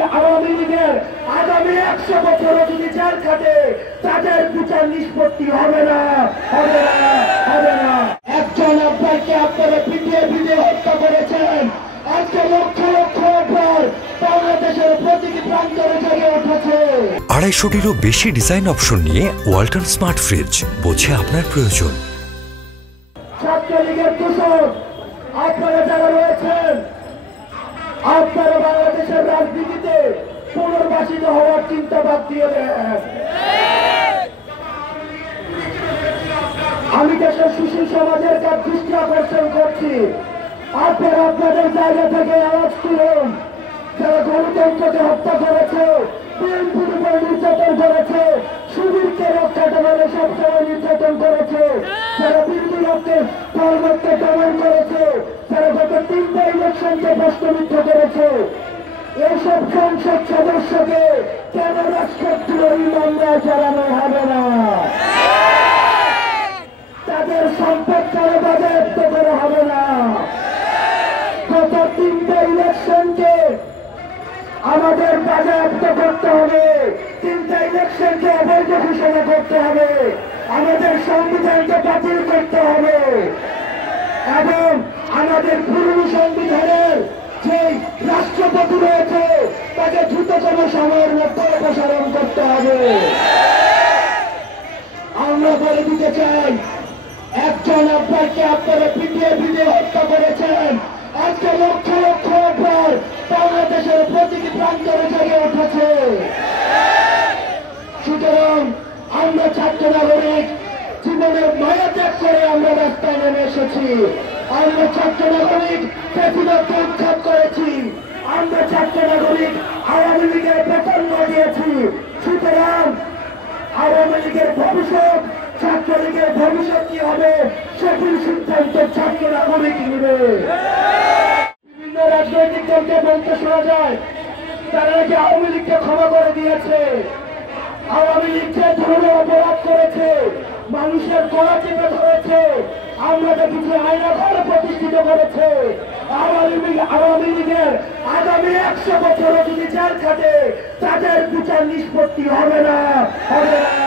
আওয়ামী লীগের আগামী 100 বছরও যদি জেল খাটে তাদের বিচার নিষ্পত্তি হবে না, হবে না, হবে না। একজন আব্বাইকে আপনারা পিটিয়ে পিটিয়ে হত্যা করেছেন। আজকে লক্ষ লক্ষ ভোট বাংলাদেশের প্রতিটি প্রান্তরে জেগে উঠেছে। 250টিরও বেশি ডিজাইন অপশন নিয়ে ওয়ালটন স্মার্ট ফ্রিজ, বোঝে আপনার প্রয়োজন। ছাত্রলীগের দূষণ আপনারা যারা রয়েছেন, আপনারা বাংলাদেশের রাজনীতিতে পুনর্বাসিত হওয়ার চিন্তা বাদ দিয়ে দেন। আমি দেশের সুশীল সমাজের কাছে দৃষ্টি আকর্ষণ করছি, আপনারা আপনাদের জায়গা থেকে আওয়াজ তুলুন। যারা গণতন্ত্রকে হত্যা করেছে, বিএনপির উপর নির্যাতন করেছে, শিবিরকে রক্ষাতে বলে সবসময় নির্যাতন করেছে, যারা বিরোধী রক্ষে ধর্মকে দমন করেছে, যারা গত 3টা ইলেকশনকে প্রশ্নবিদ্ধ করেছে, এইসব সংসদ সদস্যকে কেন রাষ্ট্রদ্রোহী মামলায় চালানো হবে না? তাদের সম্পদ কেন বাজেয়াপ্ত করা হবে না? গত 3টা ইলেকশনকে আমাদের বাজেয়াপ্ত করতে হবে, 3টা ইলেকশনকে অবৈধ ঘোষণা করতে হবে, আমাদের সংবিধানকে বাতিল করতে হবে এবং আমাদের পুরনো সংবিধানের যে রাষ্ট্রপতি রয়েছে তাকে দ্রুততম সময়ের মধ্যে অপসারণ করতে হবে। আমরা বলে দিতে চাই, একজন আব্বাইকে আপনারা পিটিয়ে পিটিয়ে হত্যা করেছেন। আজকে লক্ষ লক্ষ ভোট বাংলাদেশের প্রতিটি প্রান্তরে জেগে উঠেছে। সুতরাং আমরা ছাত্র নাগরিক জীবনের মায়া ত্যাগ করে আমরা রাস্তায় নেমে এসেছি। আমরা ছাত্র নাগরিক প্রেসিডেন্টকে উৎখাত করেছি। আমরা ছাত্র নাগরিক আওয়ামী লীগের বেতন দিয়েছি। সুতরাং আওয়ামী লীগের ভবিষ্যৎ, ছাত্রলীগের ভবিষ্যৎ কি হবে সেটির সিদ্ধান্ত ছাত্র নাগরিক নেবে। বিভিন্ন রাজনৈতিক দলকে বলতে শোনা যায় তারা নাকি আওয়ামী লীগকে ক্ষমা করে দিয়েছে। আওয়ামী লীগ যে ধরনের অপরাধ করেছে, মানুষের গলা চেপে ধরেছে, আমরা দেখেছি আয়না ঘরে প্রতিষ্ঠিত করেছে। আওয়ামী লীগের আগামী 100 বছরও যদি জেল খাটে তাদের বিচার নিষ্পত্তি হবে না, হবে না।